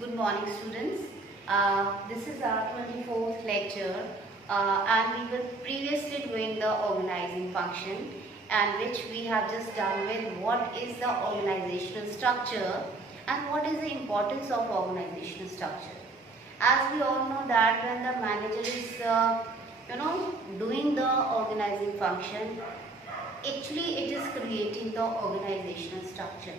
Good morning, students. This is our 24th lecture, and we were previously doing the organizing function, and which we have just done with what is the organizational structure and what is the importance of organizational structure. As we all know that when the manager is, doing the organizing function, actually it is creating the organizational structure.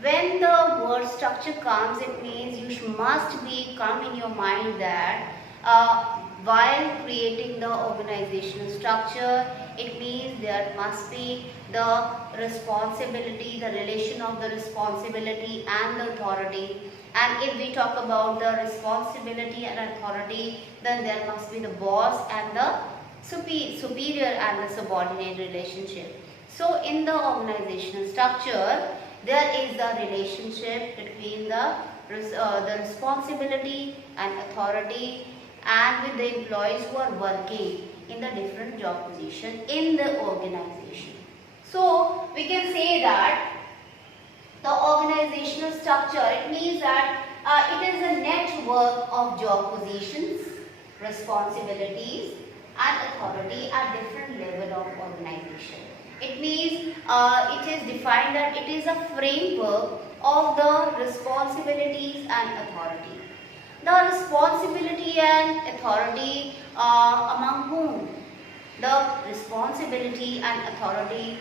When the word structure comes, it means you must be come in your mind that while creating the organizational structure, it means there must be the responsibility, the relation of the responsibility and the authority. And if we talk about the responsibility and authority, then there must be the boss and the superior and the subordinate relationship. So in the organizational structure, there is the relationship between the responsibility and authority and with the employees who are working in the different job position in the organization. So we can say that the organizational structure, it means that it is a network of job positions, responsibilities and authority at different level of organization. It means it is defined that it is a framework of the responsibilities and authority. The responsibility and authority among whom? The responsibility and authority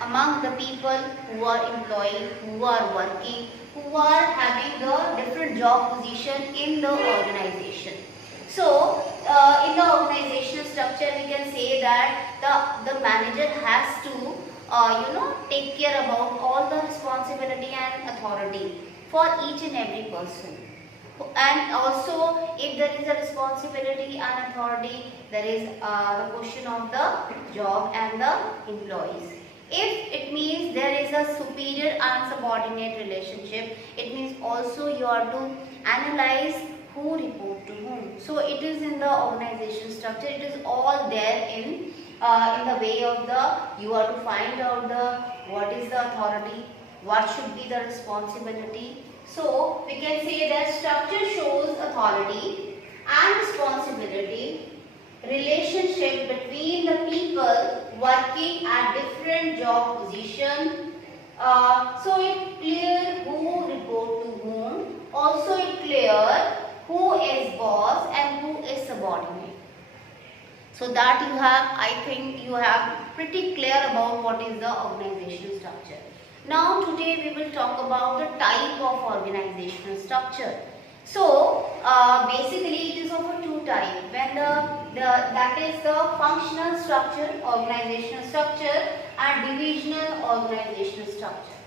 among the people who are employed, who are working, who are having the different job position in the organization. So, in the organizational structure, we can say that the manager has to, take care about all the responsibility and authority for each and every person. And also, if there is a responsibility and authority, there is the question of the job and the employees. If it means there is a superior and subordinate relationship, it means also you are to analyze who report to whom. So it is in the organization structure, it is all there in the way of the, you are to find out the, what is the authority, what should be the responsibility. So we can say that structure shows authority and responsibility, relationship between the people working at different job position. So it clear who report to whom. Also it clear who is boss and who is subordinate. So that you have, I think you have pretty clear about what is the organizational structure. Now today we will talk about the type of organizational structure. So basically it is of two types. When that is the functional structure, organizational structure, and divisional organizational structure.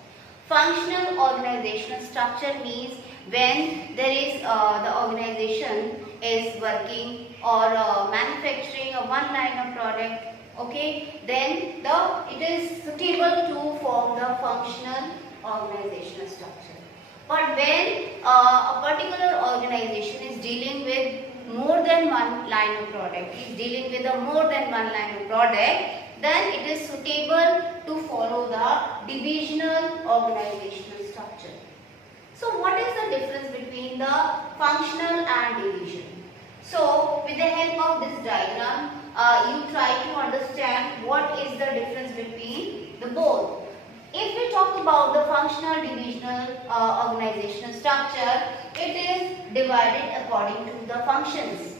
Functional organizational structure means when there is the organization is working or manufacturing a one line of product, okay, then it is suitable to form the functional organizational structure. But when a particular organization is dealing with more than one line of product, is dealing with a more than one line of product, then it is suitable to follow the divisional organizational structure. So what is the difference between the functional and division? So with the help of this diagram, you try to understand what is the difference between the both. If we talk about the functional divisional organizational structure, it is divided according to the functions.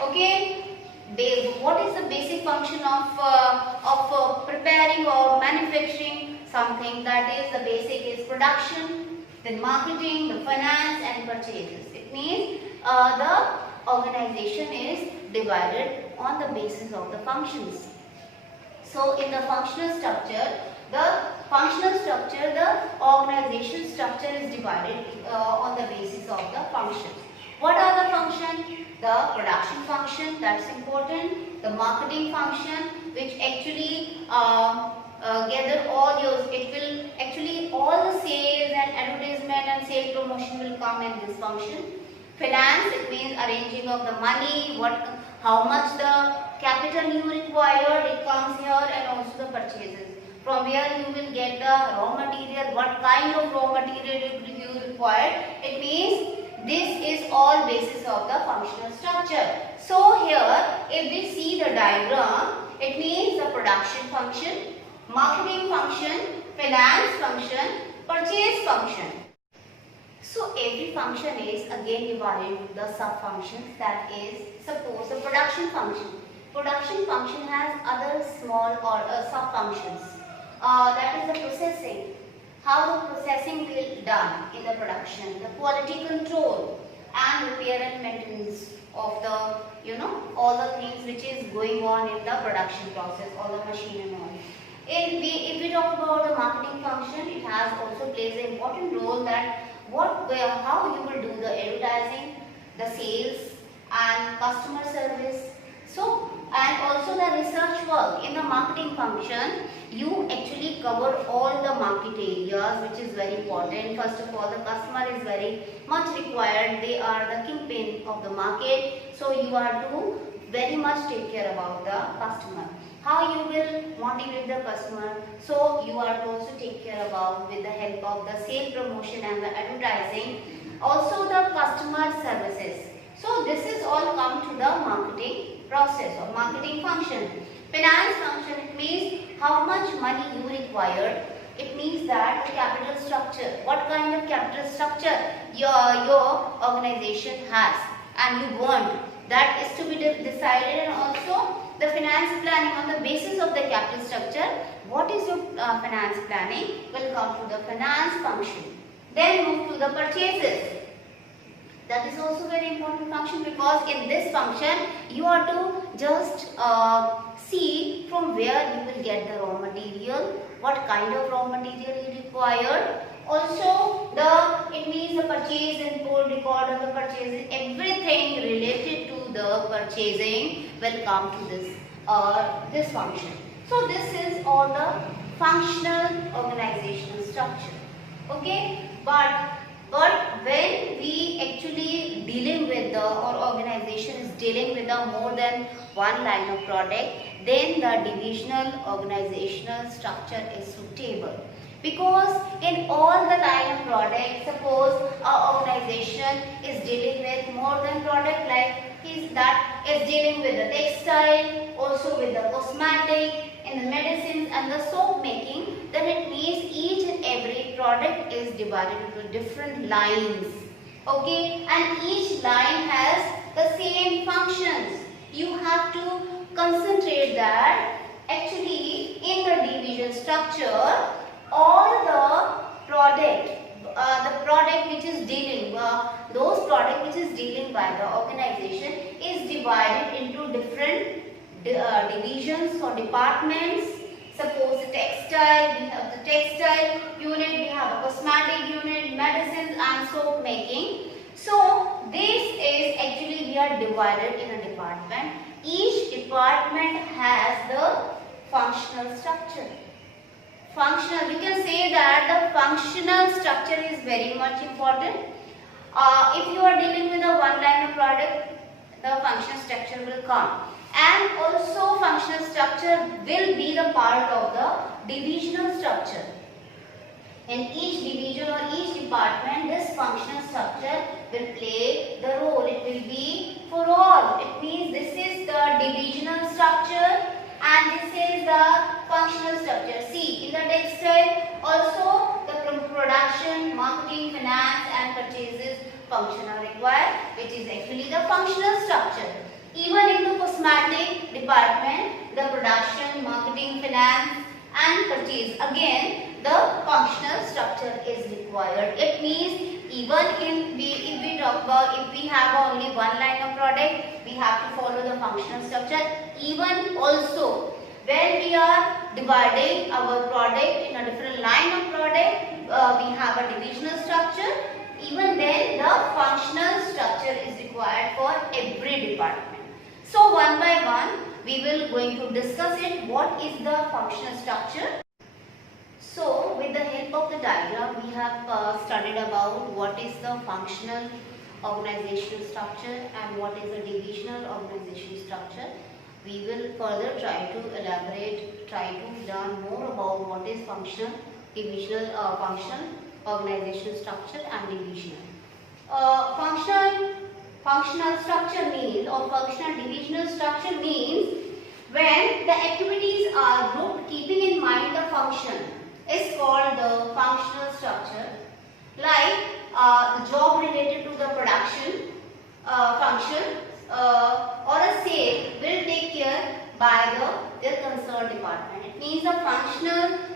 Okay, what is the basic function of preparing or manufacturing something? That is, the basic is production, then marketing, the finance and purchases. It means the organization is divided on the basis of the functions. So in the functional structure, the organization structure is divided on the basis of the functions. What are the functions? The production function, that's important. The marketing function, which actually gather all yours. It will actually all the sales and advertisement and sale promotion will come in this function. Finance, it means arranging of the money, how much the capital you required, it comes here, and also the purchases. from where you will get the raw material, what kind of raw material you require. It means this is all basis of the functional structure. So here if we see the diagram, it means the production function, marketing function, finance function, purchase function. So every function is again divided into the sub-functions. That is, suppose the production function. Production function has other small or sub-functions. That is the processing. How the processing will be done in the production, the quality control and repair and maintenance of the, all the things which is going on in the production process, all the machine and all. If we talk about the marketing function, it has also plays an important role that how you will do the advertising, the sales and customer service. So, and also the research work. In the marketing function, you actually cover all the market areas, which is very important. First of all, the customer is very much required. They are the kingpin of the market. So, you are to very much take care about the customer. How you will motivate the customer. So, you are to also take care about with the help of the sale promotion and the advertising. Also, the customer services. So, this is all come to the marketing process or marketing function. Finance function, it means how much money you require. It means that the capital structure, what kind of capital structure your organization has and you want, that is to be decided. And also the finance planning on the basis of the capital structure. What is your finance planning will come to the finance function. Then move to the purchases. That is also very important function, because in this function you are to just see from where you will get the raw material, what kind of raw material you require. Also it means the purchase input, record of the purchases, everything related to the purchasing will come to this function. So this is all the functional organizational structure. Okay, but when we actually dealing with organization is dealing with more than one line of product, then the divisional organizational structure is suitable. Because in all the line of product, suppose our organization is dealing with more than product, like that is dealing with the textile, also with the cosmetic, in the medicines and the soap making, then it means each and every product is divided into different lines. Okay, and each line has the same functions. You have to concentrate that actually in the division structure, all the product which is dealing, those product which is dealing by the organization is divided into different divisions or departments. Suppose the textile, we have the textile unit, we have a cosmetic unit, medicines and soap making. So this is actually we are divided in a department. Each department has the functional structure. Functional, you can say that the functional structure is very much important. If you are dealing with a one line of product, the functional structure will come. And also functional structure will be the part of the divisional structure. In each division or each department, this functional structure will play the role. It will be for all. It means this is the divisional structure and this is the functional structure. See, in the textile also the production, marketing, finance and purchases function are required, which is actually the functional structure. Even in the cosmetic department, the production, marketing, finance and purchase, again the functional structure is required. It means even if we talk about, if we have only one line of product, we have to follow the functional structure. Even also when we are dividing our product in a different line of product, we have a divisional structure. Even then the functional structure is required for every department. So one by one we will going to discuss it. What is the functional structure? So with the help of the diagram we have studied about what is the functional organizational structure and what is the divisional organizational structure. we will further try to elaborate, try to learn more about what is functional, divisional, functional, organization structure and divisional. Functional structure means, or functional divisional structure means, when the activities are grouped keeping in mind the function, is called the functional structure. Like the job related to the production function or a sale will take care by their concerned department. It means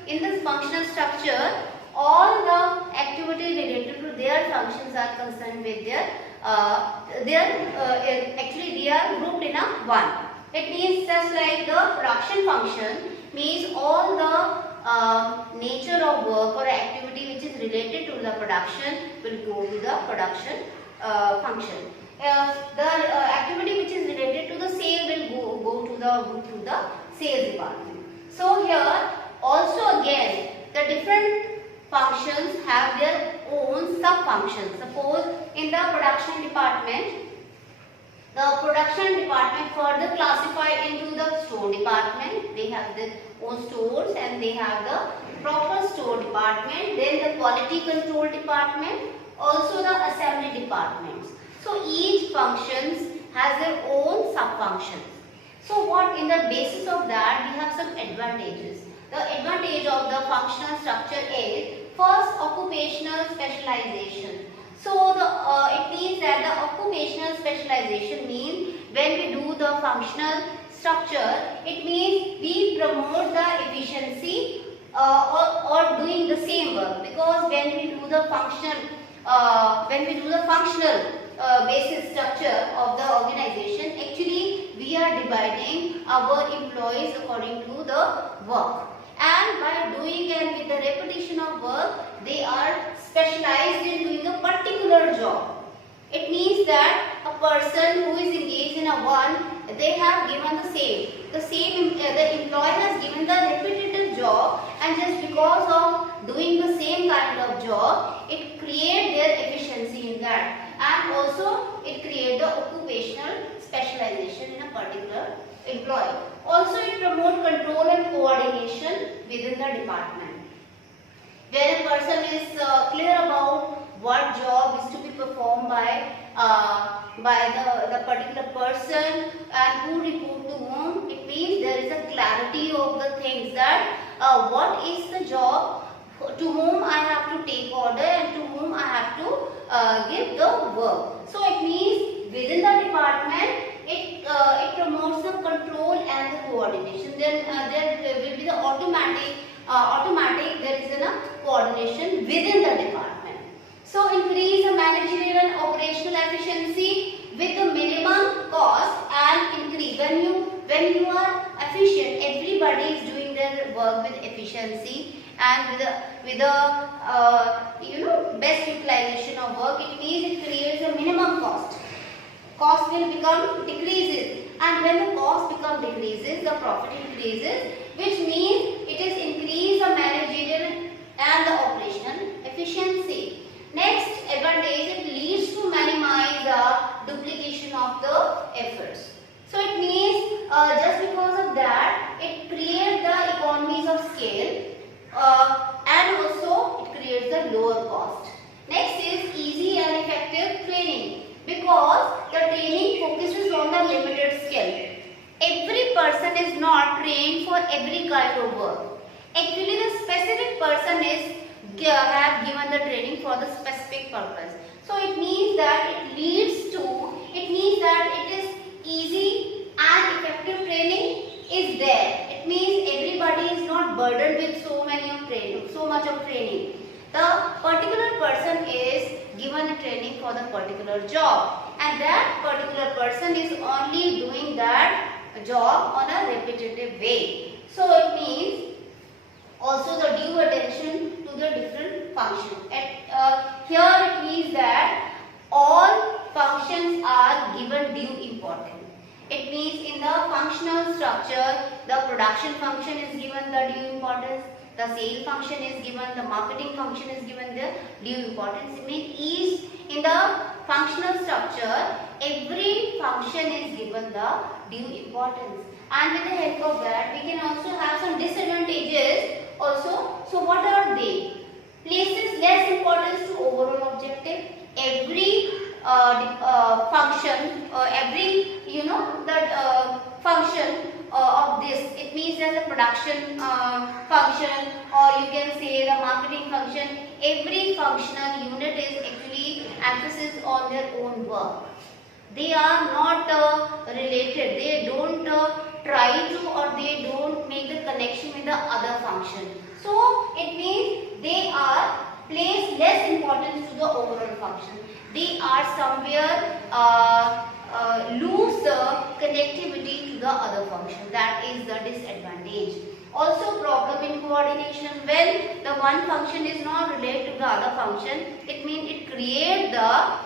in this functional structure, all the activity related to their functions are concerned with actually they are grouped in a one. It means just like the production function means all the nature of work or activity which is related to the production will go to the production function. The activity which is related to the sale will go to the sales department. So here also again the different functions have their own sub-functions. Suppose in the production department, the production department further classified into the store department. They have their own stores and they have the proper store department. Then the quality control department, also the assembly departments. So each functions has their own sub-functions. So what in the basis of that we have some advantages. The advantage of the functional structure is first occupational specialization. So it means that the occupational specialization means when we do the functional structure, it means we promote the efficiency or doing the same work, because when we do the functional basis structure of the organization, actually we are dividing our employees according to the work, and by doing and with the repetition of work they are specialized in doing a particular job. It means that a person who is engaged in a one, they have given the employee has given the repetitive job, and just because of doing the same kind of job, it creates their efficiency in that, and also it creates the occupational specialization in a particular employee. Also it promotes control and coordination within the department. When a person is clear about what job is to be performed by the particular person and who report to whom, it means there is a clarity of the things that what is the job, to whom I have to take order and to whom I have to give the work. So it means within the department it promotes the control and the coordination. Then there will be the automatic there is a coordination within the department. So increase the managerial and operational efficiency with the minimum cost, and increase when you are efficient, everybody is doing their work with efficiency and with the best utilization of work. It means it creates a minimum cost. Cost will become decreases, and when the cost become decreases, the profit increases, which means it is increase the managerial and the operational efficiency. Next advantage, it leads to minimize the duplication of the efforts. So it means just because of that, it creates the economies of scale and also it creates the lower cost. Next is easy and effective training, because the training focuses on the limited skill. Every person is not trained for every kind of work. Actually, the specific person is have given the training for the specific purpose. So it means that it means that it is easy and effective training is there. It means everybody is not burdened with so much of training. The particular person is given a training for the particular job, and that particular person is only doing that job on a repetitive way. So it means also the due attention to the different functions. Here it means that all functions are given due importance. It means in the functional structure, the production function is given the due importance, the sale function is given, the marketing function is given the due importance. It means in the functional structure, every function is given the due importance. and with the help of that we can also have some disadvantages also. So what are they? Places less importance to overall objective. Every function, every that function of this, it means as a production function, or you can say the marketing function. Every functional unit is actually emphasis on their own work. They are not related. They don't try to, or they don't make the connection with the other function. So it means they are place less importance to the overall function. They are somewhere lose the connectivity to the other function. That is the disadvantage. Also problem in coordination. When the one function is not related to the other function, it means it create the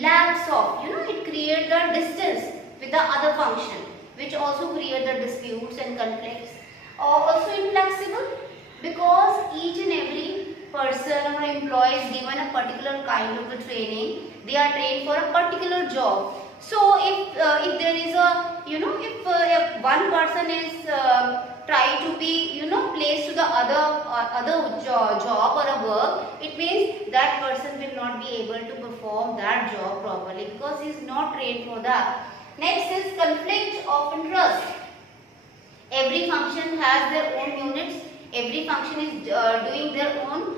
lapse of, it create the distance with the other function, which also create the disputes and conflicts. Also inflexible, because each and every person or employee is given a particular kind of the training. They are trained for a particular job. So if there is a, if one person is try to be placed to the other job or a work, it means that person will not be able to perform that job properly because he is not trained for that. Next is conflict of interest. Every function has their own units. Every function is doing their own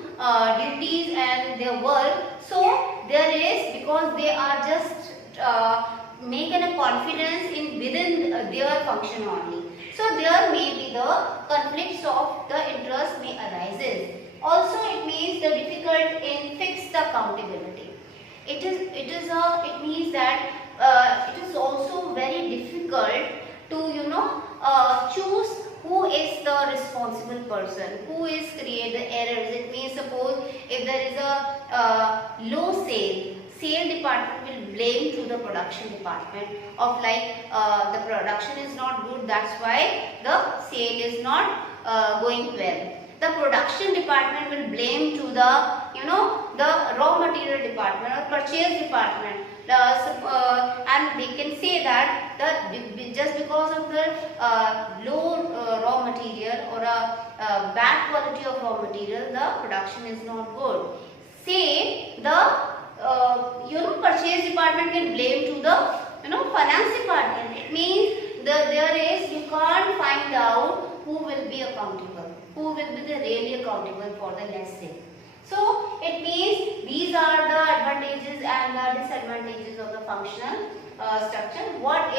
duties and their work. So there is, because they are just making a confidence in within their function only. So there may be the conflicts of the interest may arises. Also it means the difficult in fixed accountability. It means that it is also very difficult to choose who is the responsible person, who is create the errors. It means suppose if there is a low sale department will blame to the production department of like the production is not good, that's why the sale is not going well. The production department will blame to the raw material department or purchase department. And they can say that just because of the low raw material or a bad quality of raw material, the production is not good. Say the purchase department can blame to the finance department. It means you can't find out who will be accountable, who will be the really accountable for the less sale. So it means these are the advantages and the disadvantages of the functional structure. What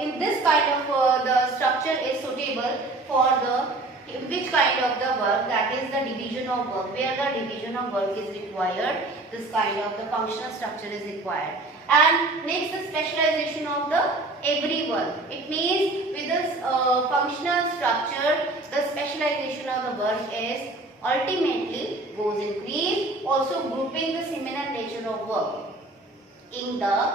in this kind of the structure is suitable for the which kind of the work, that is the division of work, where the division of work is required, this kind of the functional structure is required. And next, the specialization of the every work. It means with this functional structure, the specialization of the work is ultimately goes increase. Also grouping the similar nature of work. In the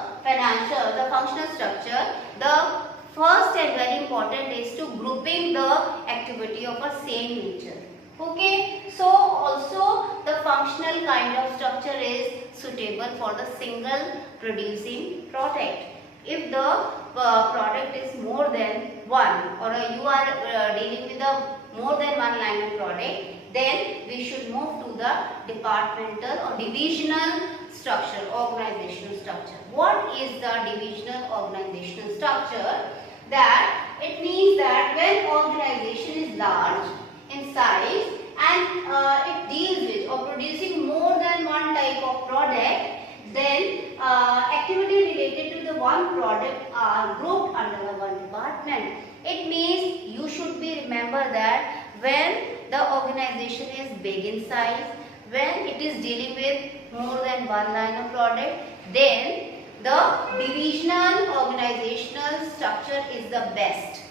functional structure, the first and very important is to grouping the activity of a same nature. Okay, so also the functional kind of structure is suitable for the single producing product. If the product is more than one, or you are dealing with a more than one line of product, then we should move to the departmental or divisional structure, organizational structure. What is the divisional organizational structure? That it means that when organization is large in size and it deals with or producing more than one type of product, then activity related to the one product are grouped under the one department. It means you should be remember that when the organization is big in size, when it is dealing with more than one line of product, then the divisional organizational structure is the best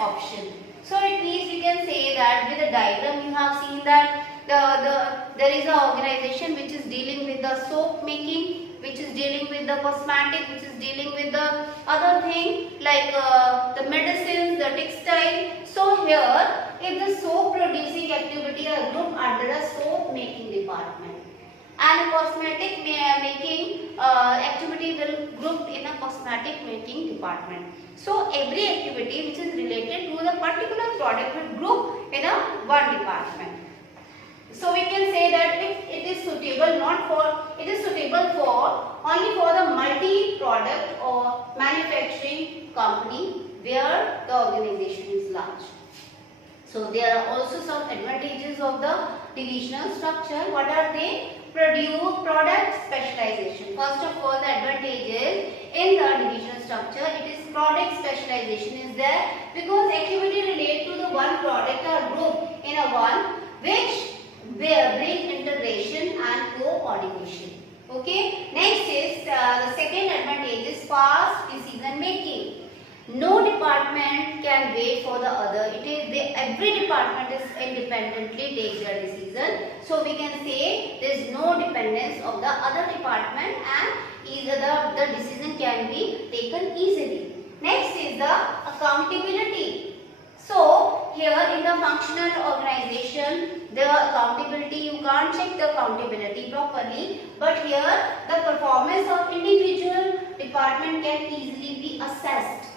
option. So it means you can say that with the diagram you have seen that there is an organization which is dealing with the soap making, which is dealing with the cosmetic, which is dealing with the other thing like the medicines, the textile. So here, if the soap producing activity are grouped under a soap making department, and a cosmetic making activity will grouped in a cosmetic making department. So every activity which is related to the particular product will group in a one department. So we can say that it is suitable not for, it is suitable for only for the multi-product or manufacturing company where the organization is large. So there are also some advantages of the divisional structure. What are they? Product specialization. First of all, the advantages in the divisional structure, it is product specialization is there because activity relate to the one product or group in a one which bring integration and coordination. Okay. Next is the second advantage is fast decision making. No department can wait for the other. It is every department is independently takes their decision. So we can say there is no dependence of the other department and either the decision can be taken easily. Next is the accountability. So here in the functional organization, the accountability, you can't check the accountability properly, but here the performance of individual department can easily be assessed.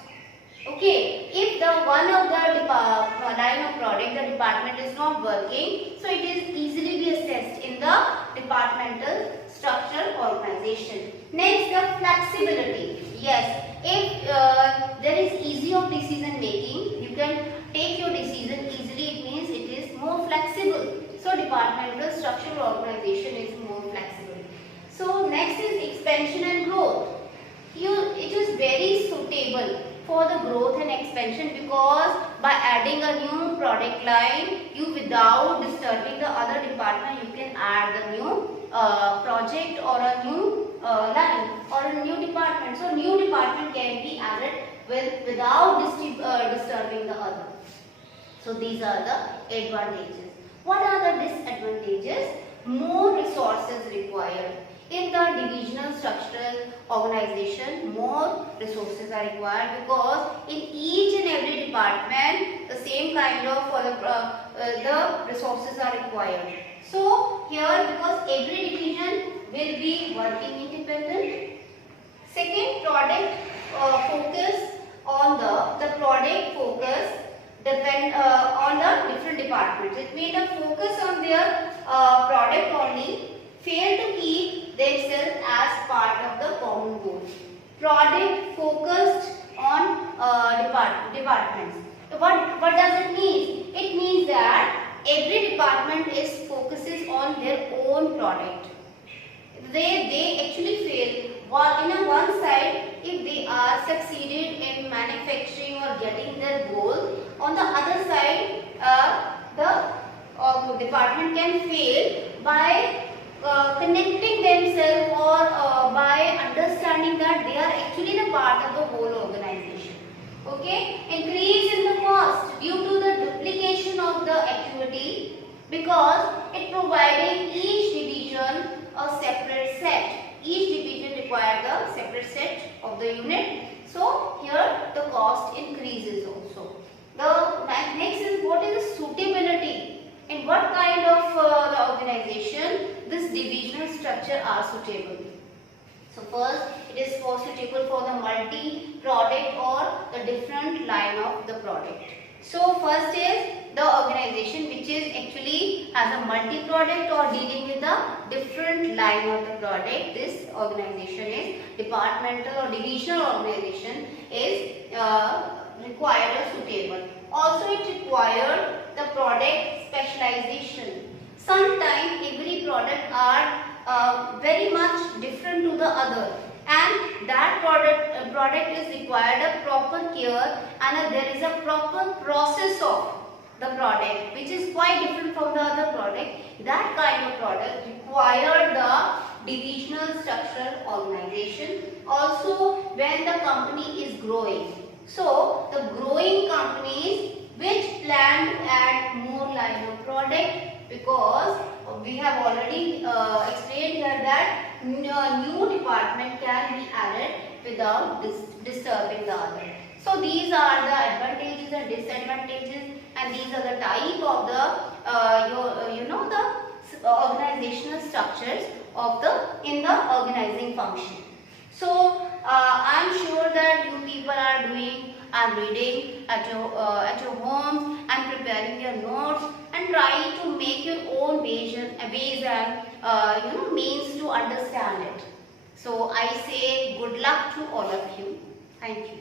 Okay, if the one of the line of product, the department is not working, so it is easily be assessed in the departmental structure organization. Next, the flexibility. Yes, if there is easy of decision making, you can take your decision easily. It means it is more flexible. So departmental structure organization is more flexible. So next is expansion and growth. It is very suitable for the growth and expansion because by adding a new product line, you without disturbing the other department, you can add the new project or a new line or a new department. So new department can be added without disturbing the other. So these are the advantages. What are the disadvantages? More resources required. In the divisional structural organization, more resources are required because in each and every department, the same kind of the resources are required. So here, because every division will be working independent. Second, product focus on the product focus depend on the different departments. It means the focus on their product only, fail to keep themselves as part of the common goal. Product focused on departments. What does it mean? It means that every department is focuses on their own product. They actually fail. In a one side, if they are succeeded in manufacturing or getting their goal, on the other side, the department can fail by connecting themselves or by understanding that they are actually the part of the whole organization. Okay, increase in the cost due to the duplication of the activity because it providing each division a separate set. Each division requires a separate set of the unit. So here the cost increases also. The next is what is the suitability. In what kind of the organization this divisional structure are suitable. So first it is suitable for the multi-product or the different line of the product. So first is the organization which is actually has a multi-product or dealing with the different line of the product. This organization is departmental or divisional organization is required or suitable. Also it required the product specialization. Sometimes every product are very much different to the other and that product is required a proper care and there is a proper process of the product which is quite different from the other product. That kind of product require the divisional structural organization. Also when the company is growing. So the growing companies which plan to add more line of product because we have already explained here that new department can be added without disturbing the other. So these are the advantages and disadvantages and these are the type of the the organizational structures of in the organizing function. So I am sure that you people are reading at your homes and preparing your notes and try to make your own ways and means to understand it. So I say good luck to all of you. Thank you.